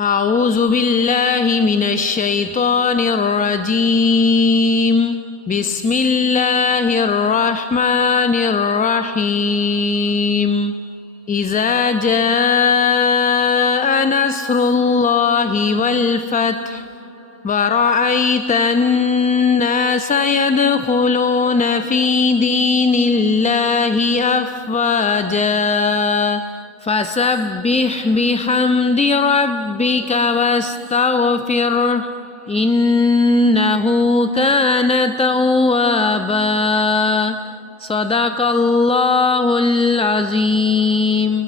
أعوذ بالله من الشيطان الرجيم. بسم الله الرحمن الرحيم. إذا جاء نصر الله والفتح ورأيت الناس يدخلون في دين الله أفواجا فسبح بحمد ربك واستغفره إنه كان توابا. صدق الله العظيم.